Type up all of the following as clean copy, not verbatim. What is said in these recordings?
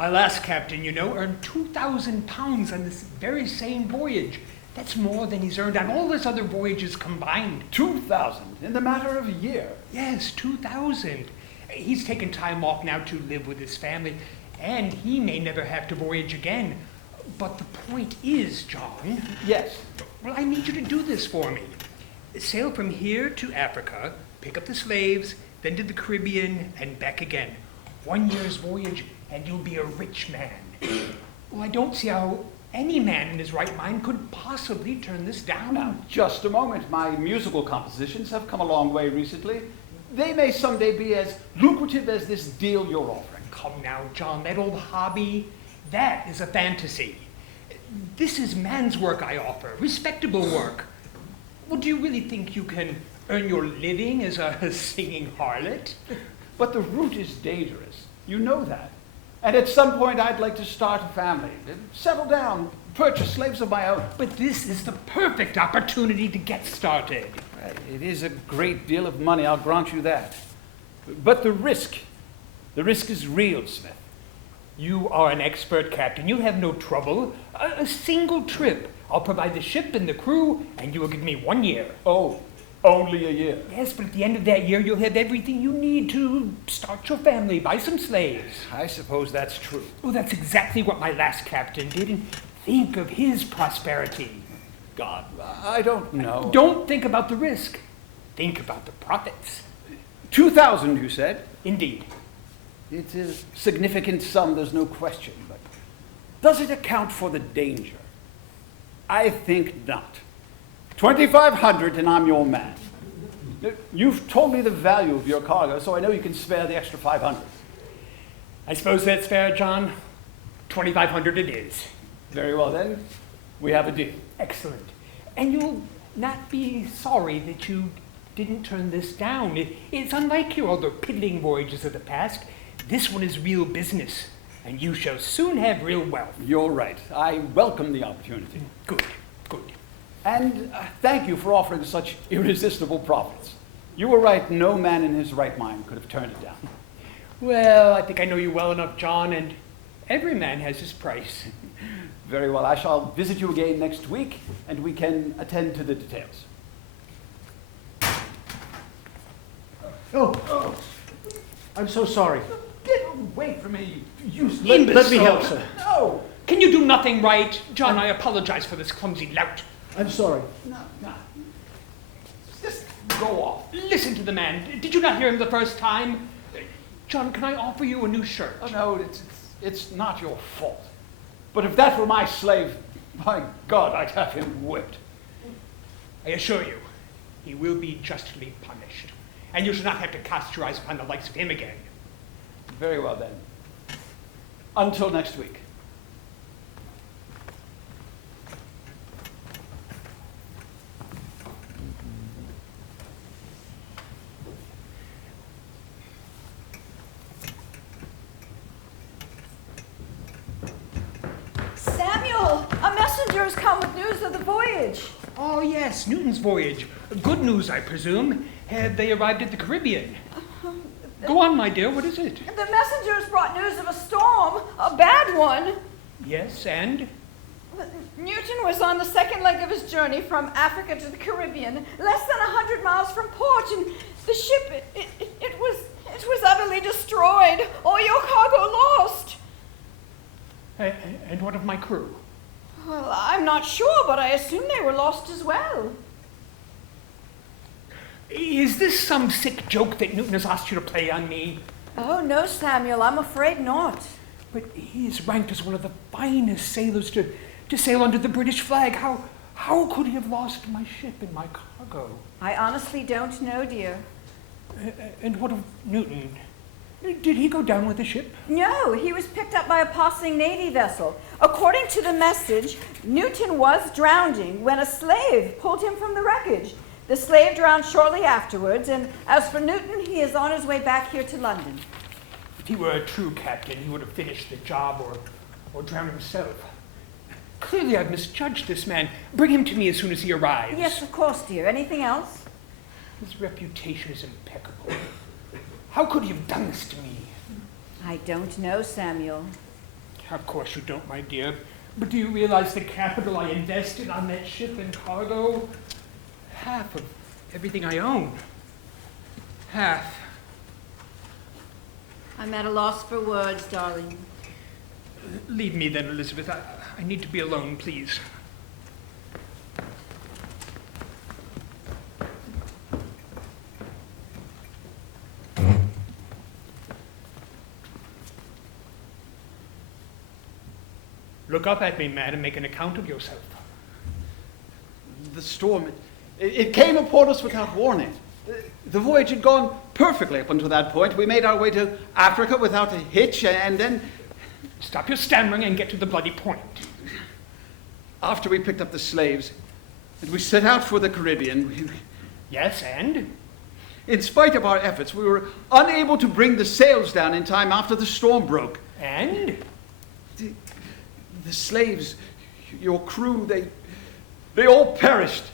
My last captain, earned £2,000 on this very same voyage. That's more than he's earned on all his other voyages combined. 2,000 in the matter of a year? Yes, 2,000. He's taken time off now to live with his family, and he may never have to voyage again. But the point is, John... Yes? Well, I need you to do this for me. Sail from here to Africa, pick up the slaves, then to the Caribbean, and back again. 1 year's voyage, and you'll be a rich man. Well, I don't see how any man in his right mind could possibly turn this down. Now, just a moment. My musical compositions have come a long way recently. They may someday be as lucrative as this deal you're offering. Come now, John, that old hobby, that is a fantasy. This is man's work I offer, respectable work. Well, do you really think you can earn your living as a singing harlot? But the route is dangerous. You know that. And at some point I'd like to start a family, settle down, purchase slaves of my own. But this is the perfect opportunity to get started. It is a great deal of money, I'll grant you that. But the risk is real, Smith. You are an expert captain. You have no trouble. A single trip. I'll provide the ship and the crew, and you will give me 1 year. Oh, only a year? Yes, but at the end of that year, you'll have everything you need to start your family, buy some slaves. I suppose that's true. Well, that's exactly what my last captain did, and think of his prosperity. God, I don't know. Don't think about the risk. Think about the profits. 2,000, you said? Indeed. It's a significant sum, there's no question, but does it account for the danger? I think not. 2,500 and I'm your man. You've told me the value of your cargo, so I know you can spare the extra 500. I suppose that's fair, John. 2,500 it is. Very well then, we have a deal. Excellent. And you'll not be sorry that you didn't turn this down. It's unlike your other piddling voyages of the past. This one is real business, and you shall soon have real wealth. You're right. I welcome the opportunity. Good, good. And thank you for offering such irresistible profits. You were right, no man in his right mind could have turned it down. Well, I think I know you well enough, John, and every man has his price. Very well. I shall visit you again next week, and we can attend to the details. Oh, I'm so sorry. Get away from me, you Let me help, sir. No! Can you do nothing right? John, I apologize for this clumsy lout. I'm sorry. No. Just go off. Listen to the man. Did you not hear him the first time? John, can I offer you a new shirt? Oh, no, it's not your fault. But if that were my slave, my God, I'd have him whipped. I assure you, he will be justly punished. And you shall not have to cast your eyes upon the likes of him again. Very well, then. Until next week. Samuel, a messenger has come with news of the voyage. Oh, yes, Newton's voyage. Good news, I presume. Had they arrived at the Caribbean? Go on, my dear, what is it? The messenger has brought news of a storm, a bad one. Yes, and? Newton was on the second leg of his journey from Africa to the Caribbean, less than 100 miles from port, and the ship, it was utterly destroyed. All your cargo lost. And what of my crew? Well, I'm not sure, but I assume they were lost as well. Is this some sick joke that Newton has asked you to play on me? Oh, no, Samuel, I'm afraid not. But he is ranked as one of the finest sailors to sail under the British flag. How could he have lost my ship and my cargo? I honestly don't know, dear. And what of Newton? Did he go down with the ship? No, he was picked up by a passing Navy vessel. According to the message, Newton was drowning when a slave pulled him from the wreckage. The slave drowned shortly afterwards, and as for Newton, he is on his way back here to London. If he were a true captain, he would have finished the job or drowned himself. Clearly, I've misjudged this man. Bring him to me as soon as he arrives. Yes, of course, dear. Anything else? His reputation is impeccable. How could he have done this to me? I don't know, Samuel. Of course you don't, my dear. But do you realize the capital I invested on that ship and cargo? Half of everything I own. Half. I'm at a loss for words, darling. Leave me then, Elizabeth. I need to be alone, please. Look up at me, man, and make an account of yourself. The storm, it came upon us without warning. The voyage had gone perfectly up until that point. We made our way to Africa without a hitch, and then... Stop your stammering and get to the bloody point. After we picked up the slaves, and we set out for the Caribbean, Yes, and? in spite of our efforts, we were unable to bring the sails down in time after the storm broke. And? The slaves, your crew, they all perished,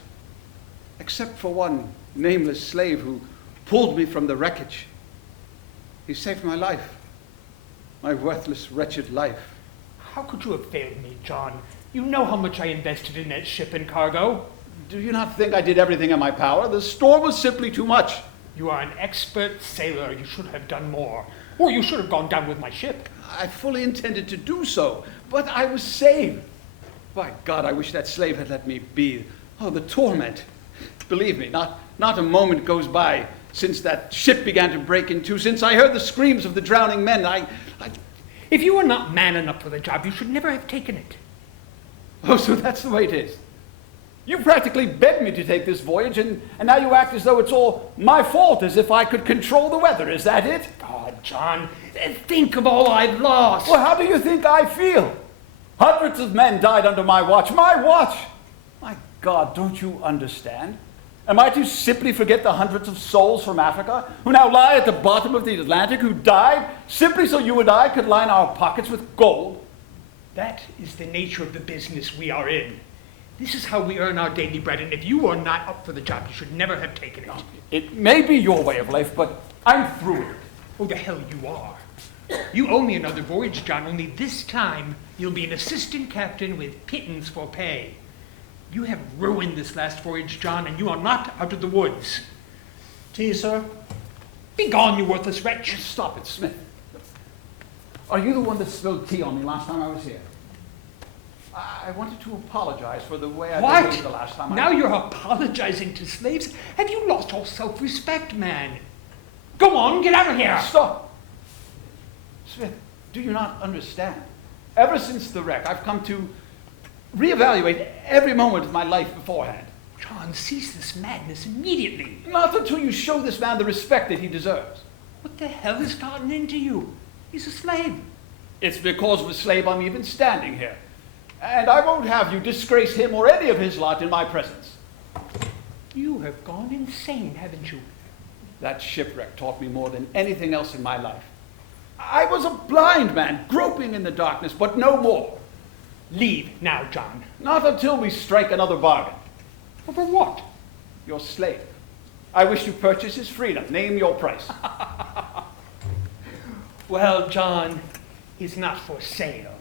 except for one nameless slave who pulled me from the wreckage. He saved my life, my worthless, wretched life. How could you have failed me, John? You know how much I invested in that ship and cargo. Do you not think I did everything in my power? The storm was simply too much. You are an expert sailor. You should have done more. Or you should have gone down with my ship. I fully intended to do so, but I was saved. By God, I wish that slave had let me be. Oh, the torment. Believe me, not a moment goes by since that ship began to break in two, since I heard the screams of the drowning men. If you were not man enough for the job, you should never have taken it. Oh, so that's the way it is. You practically begged me to take this voyage, and now you act as though it's all my fault, as if I could control the weather. Is that it? Oh, John, think of all I've lost. Well, how do you think I feel? Hundreds of men died under my watch. My watch! My God, don't you understand? Am I to simply forget the hundreds of souls from Africa who now lie at the bottom of the Atlantic, who died simply so you and I could line our pockets with gold? That is the nature of the business we are in. This is how we earn our daily bread, and if you are not up for the job, you should never have taken it. It may be your way of life, but I'm through with it. Oh, the hell you are. You owe me another voyage, John, only this time you'll be an assistant captain with pittance for pay. You have ruined this last voyage, John, and you are not out of the woods. Tea, sir? Be gone, you worthless wretch. Stop it, Smith. Are you the one that spilled tea on me last time I was here? I wanted to apologize for the way I behaved the last time. Now you're apologizing to slaves? Have you lost all self-respect, man? Go on, get out of here. Stop. Smith, do you not understand? Ever since the wreck, I've come to reevaluate every moment of my life beforehand. John, cease this madness immediately. Not until you show this man the respect that he deserves. What the hell has gotten into you? He's a slave. It's because of a slave I'm even standing here. And I won't have you disgrace him or any of his lot in my presence. You have gone insane, haven't you? That shipwreck taught me more than anything else in my life. I was a blind man, groping in the darkness, but no more. Leave now, John. Not until we strike another bargain. For what? Your slave. I wish to purchase his freedom. Name your price. Well, John, he's not for sale.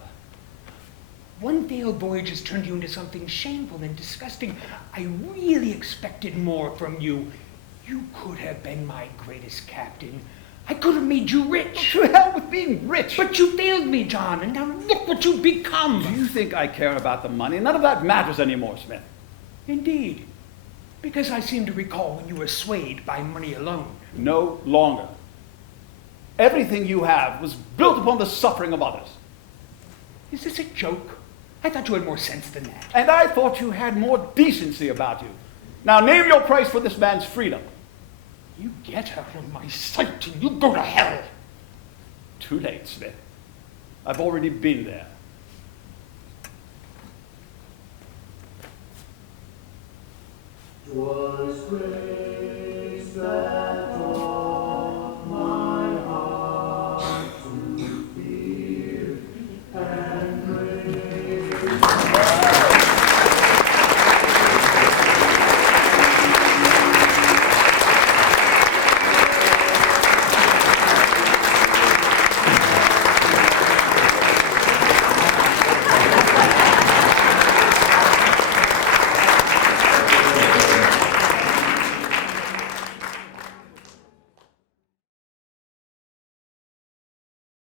One failed voyage has turned you into something shameful and disgusting. I really expected more from you. You could have been my greatest captain. I could have made you rich. To hell with being rich. But you failed me, John, and now look what you've become. Do you think I care about the money? None of that matters anymore, Smith. Indeed. Because I seem to recall when you were swayed by money alone. No longer. Everything you have was built upon the suffering of others. Is this a joke? I thought you had more sense than that. And I thought you had more decency about you. Now name your price for this man's freedom. You get out of my sight and you go to hell. Too late, Smith. I've already been there. Was great.